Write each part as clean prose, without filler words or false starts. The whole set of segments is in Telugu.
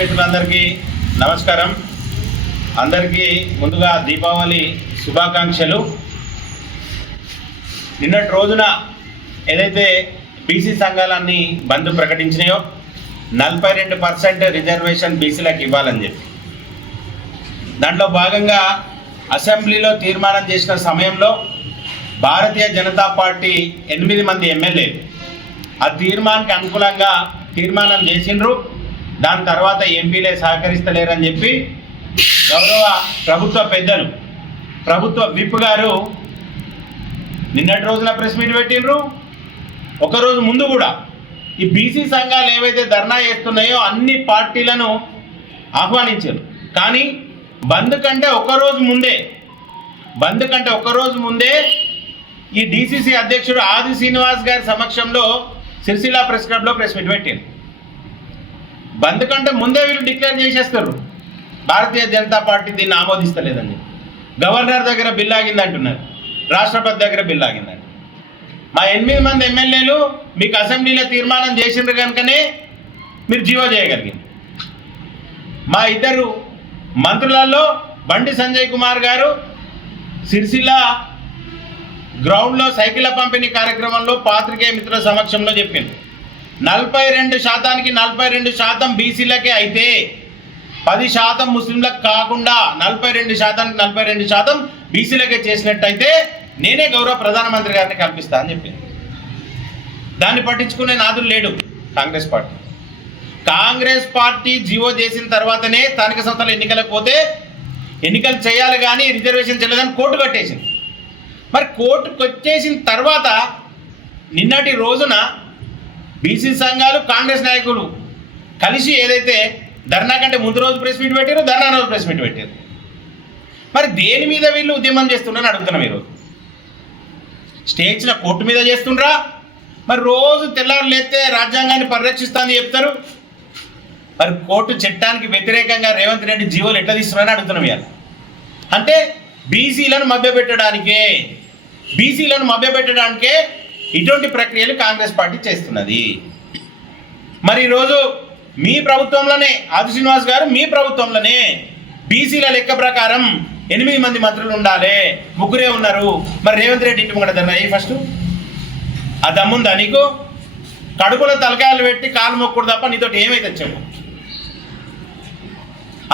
మిత్రులందరికీ నమస్కారం. అందరికీ ముందుగా దీపావళి శుభాకాంక్షలు. నిన్నటి రోజున ఏదైతే బీసీ సంఘాలన్నీ బంద్ ప్రకటించినాయో 42% రిజర్వేషన్ బీసీలకు ఇవ్వాలని చెప్పి, దాంట్లో భాగంగా అసెంబ్లీలో తీర్మానం చేసిన సమయంలో భారతీయ జనతా పార్టీ 8 మంది ఎమ్మెల్యేలు ఆ తీర్మానానికి అనుకూలంగా తీర్మానం చేసిండ్రు. దాని తర్వాత ఎంపీలే సహకరిస్తలేరని చెప్పి గౌరవ ప్రభుత్వ పెద్దలు, ప్రభుత్వ విప్ గారు నిన్నటి రోజున ప్రెస్ మీట్ పెట్టిండ్రు. ఒకరోజు ముందు కూడా ఈ బీసీ సంఘాలు ఏవైతే ధర్నా చేస్తున్నాయో అన్ని పార్టీలను ఆహ్వానించారు. కానీ బంద్ కంటే ఒకరోజు ముందే ఈ డీసీసీ అధ్యక్షుడు ఆది శ్రీనివాస్ గారి సమక్షంలో సిరిసిల్ల ప్రెస్ క్లబ్లో ప్రెస్ మీట్ పెట్టింది. బంద్ కంటే ముందే వీళ్ళు డిక్లేర్ చేసేస్తారు భారతీయ జనతా పార్టీ దీన్ని ఆమోదిస్తలేదని. గవర్నర్ దగ్గర బిల్ ఆగింది అంటున్నారు, రాష్ట్రపతి దగ్గర బిల్ ఆగిందండి. మా 8 మంది ఎమ్మెల్యేలు మీకు అసెంబ్లీలో తీర్మానం చేసిండ్రు కనుకనే మీరు జీవో చేయగలిగింది. మా 2 మంత్రులలో బండి సంజయ్ కుమార్ గారు సిరిసిల్ల గ్రౌండ్లో సైకిళ్ళ పంపిణీ కార్యక్రమంలో పాత్రికేయ మిత్రుల సమక్షంలో చెప్పింది 42%కి 42% బీసీలకే అయితే 10% ముస్లింలకు కాకుండా 42%కి 42% బీసీలకే చేసినట్టయితే నేనే గౌరవ ప్రధానమంత్రి గారిని కల్పిస్తా అని చెప్పింది. దాన్ని పట్టించుకునే నాదులు లేడు కాంగ్రెస్ పార్టీ జీవో చేసిన తర్వాతనే స్థానిక సంస్థల ఎన్నికలకు పోతే ఎన్నికలు చేయాలి కానీ రిజర్వేషన్ చేయలేదని కోర్టు కట్టేసింది. మరి కోర్టుకు వచ్చేసిన తర్వాత నిన్నటి రోజున బీసీ సంఘాలు కాంగ్రెస్ నాయకులు కలిసి ఏదైతే ధర్నా కంటే ముందు రోజు ప్రెస్ మీట్ పెట్టారో ధర్నా రోజు ప్రెస్ మీట్ పెట్టారు. మరి దేని మీద వీళ్ళు ఉద్యమం చేస్తున్నారని అడుగుతున్నాం. ఈరోజు స్టేజ్ల కోర్టు మీద చేస్తుండ్రా? మరి రోజు తెల్లారు లేస్తే రాజ్యాంగాన్ని పరిరక్షిస్తానని చెప్తారు. మరి కోర్టు చట్టానికి వ్యతిరేకంగా రేవంత్ రెడ్డి జీవోలు ఎట్లా తీస్తున్నారని అడుగుతున్నాం. ఇవాళ అంటే బీసీలను మభ్యపెట్టడానికే ఇటువంటి ప్రక్రియలు కాంగ్రెస్ పార్టీ చేస్తున్నది. మరి ఈరోజు మీ ప్రభుత్వంలోనే ఆది శ్రీనివాస్ గారు మీ ప్రభుత్వంలోనే బీసీల లెక్క ప్రకారం 8 మంది మంత్రులు ఉండాలి, 3 ఉన్నారు. మరి రేవంత్ రెడ్డి ఇంటి ముంగట ధర్నా ఫస్ట్ ఆ దమ్ముందా నీకు? కడుపులో తలకాయలు పెట్టి కాలు మొక్కుడు తప్ప నీతోటి ఏమైతే చెప్పు.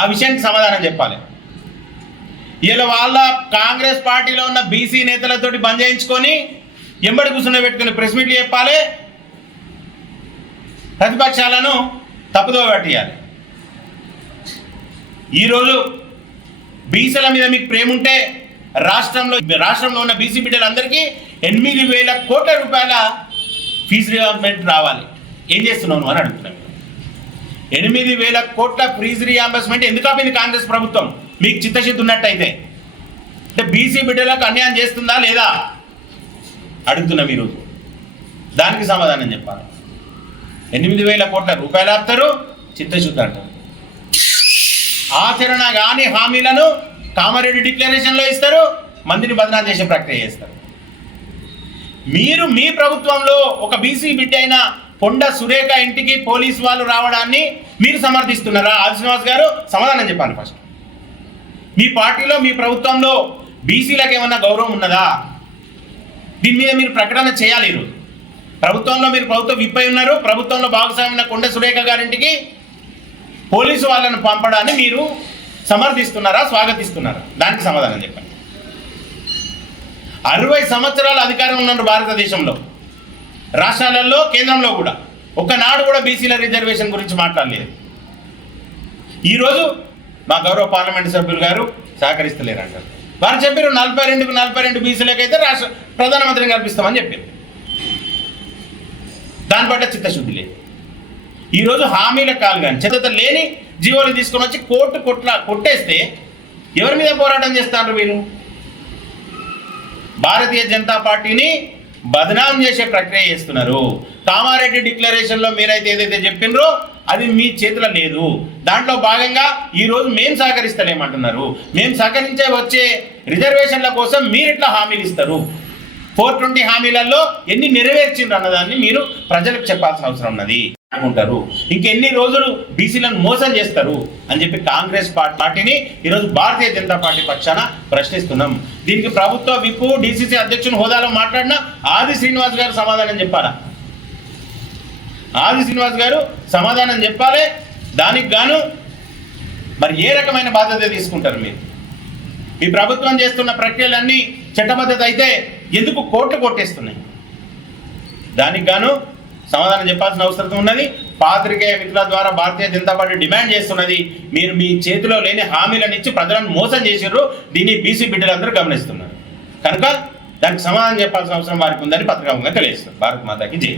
ఆ విషయానికి సమాధానం చెప్పాలి. ఇలా వాళ్ళ కాంగ్రెస్ పార్టీలో ఉన్న బీసీ నేతలతోటి బంద్ చేయించుకొని ఎంబడి కూర్చుని పెట్టుకుని ప్రెస్ మీట్లు చెప్పాలి, ప్రతిపక్షాలను తప్పుదో పట్టియాలి. ఈరోజు బీసీల మీద మీకు ప్రేమ ఉంటే రాష్ట్రంలో ఉన్న బీసీ బిడ్డలందరికీ 8,000 కోట్ల రూపాయల ఫీజు రియంబర్స్మెంట్ రావాలి. ఏం చేస్తున్నావు అని అడుగుతున్నాను. 8,000 కోట్ల ఫీజు రియంబర్స్మెంట్ ఎందుకు ఆపింది కాంగ్రెస్ ప్రభుత్వం? మీకు చిత్తశుద్ధి ఉన్నట్టయితే అంటే బీసీ బిడ్డలకు అన్యాయం చేస్తుందా లేదా అడుగుతున్నాం. ఈరోజు దానికి సమాధానం చెప్పాలి. 8,000 కోట్ల రూపాయలు ఆపుతారు, చిత్తశుద్ధి అంటారు. ఆచరణ కానీ హామీలను కామారెడ్డి డిక్లరేషన్లో ఇస్తారు, మందిని బదనాలు చేసే ప్రక్రియ చేస్తారు. మీరు మీ ప్రభుత్వంలో ఒక బీసీ బిడ్డ అయిన కొండ సురేఖ ఇంటికి పోలీసు వాళ్ళు రావడాన్ని మీరు సమర్థిస్తున్నారా? ఆది శ్రీనివాస్ గారు సమాధానం చెప్పాలి. ఫస్ట్ మీ పార్టీలో మీ ప్రభుత్వంలో బీసీలకు ఏమన్నా గౌరవం ఉన్నదా? దీని మీద మీరు ప్రకటన చేయాలి. ఈరోజు ప్రభుత్వంలో మీరు ప్రభుత్వ విప్ అయి ఉన్నారు. ప్రభుత్వంలో భాగస్వామ్య కొండ సురేఖ గారింటికి పోలీసు వాళ్ళను పంపడాన్ని మీరు సమర్థిస్తున్నారా, స్వాగతిస్తున్నారా? దానికి సమాధానం చెప్పండి. 60 సంవత్సరాల అధికారం ఉన్నారు భారతదేశంలో, రాష్ట్రాలలో కేంద్రంలో కూడా ఒకనాడు కూడా బీసీల రిజర్వేషన్ గురించి మాట్లాడలేదు. ఈరోజు మా గౌరవ పార్లమెంటు సభ్యులు గారు సహకరిస్తలేరంటారు. వారు చెప్పారు 42 బీసీలకైతే రాష్ట్ర ప్రధానమంత్రిని కల్పిస్తామని చెప్పారు. దాని పట్ల చిత్తశుద్ధి లేదు. ఈరోజు హామీల కాలు కానీ చిత్తత లేని జీవోలు తీసుకొని వచ్చి కోర్టు కొట్టేస్తే ఎవరి మీద పోరాటం చేస్తారు వీళ్ళు? భారతీయ జనతా పార్టీని బదనాం చేసే ప్రక్రియ చేస్తున్నారు. కామారెడ్డి డిక్లరేషన్లో మీరైతే ఏదైతే చెప్పినరో అది మీ చేతిలో లేదు. దాంట్లో భాగంగా ఈరోజు మేము సహకరిస్తలేమంటున్నారు. మేము సహకరించే వచ్చే రిజర్వేషన్ల కోసం మీరు ఇట్లా హామీలు ఇస్తారు. 420 హామీలలో ఎన్ని నెరవేర్చిండ్రు అన్నదాన్ని మీరు ప్రజలకు చెప్పాల్సిన అవసరం ఉన్నది. ఉంటారు, ఇంకెన్ని రోజులు బీసీలను మోసం చేస్తారు అని చెప్పి కాంగ్రెస్ పార్టీని ఈరోజు భారతీయ జనతా పార్టీ పక్షాన ప్రశ్నిస్తున్నాం. దీనికి ప్రభుత్వ విప్ డీసీసీ అధ్యక్షుని హోదాలో మాట్లాడిన ఆది శ్రీనివాస్ గారు సమాధానం చెప్పాలా? ఆది శ్రీనివాస్ గారు సమాధానం చెప్పాలి. దానికి గాను మరి ఏ రకమైన బాధ్యత తీసుకుంటారు మీరు? ఈ ప్రభుత్వం చేస్తున్న ప్రక్రియలన్నీ చట్టబద్ధత అయితే ఎందుకు కోర్టు కొట్టేస్తున్నాయి? దానికి గాను సమాధానం చెప్పాల్సిన అవసరం ఉన్నది. పాత్రికేయ మిత్రుల ద్వారా భారతీయ జనతా పార్టీ డిమాండ్ చేస్తున్నది, మీరు మీ చేతిలో లేని హామీలను ఇచ్చి ప్రజలను మోసం చేసిర్రు. దీన్ని బీసీ బిడ్డలందరూ గమనిస్తున్నారు కనుక దానికి సమాధానం చెప్పాల్సిన అవసరం వారికి ఉందని పత్రికాముఖంగా తెలియజేస్తారు. భారత్ మాతాకి జై.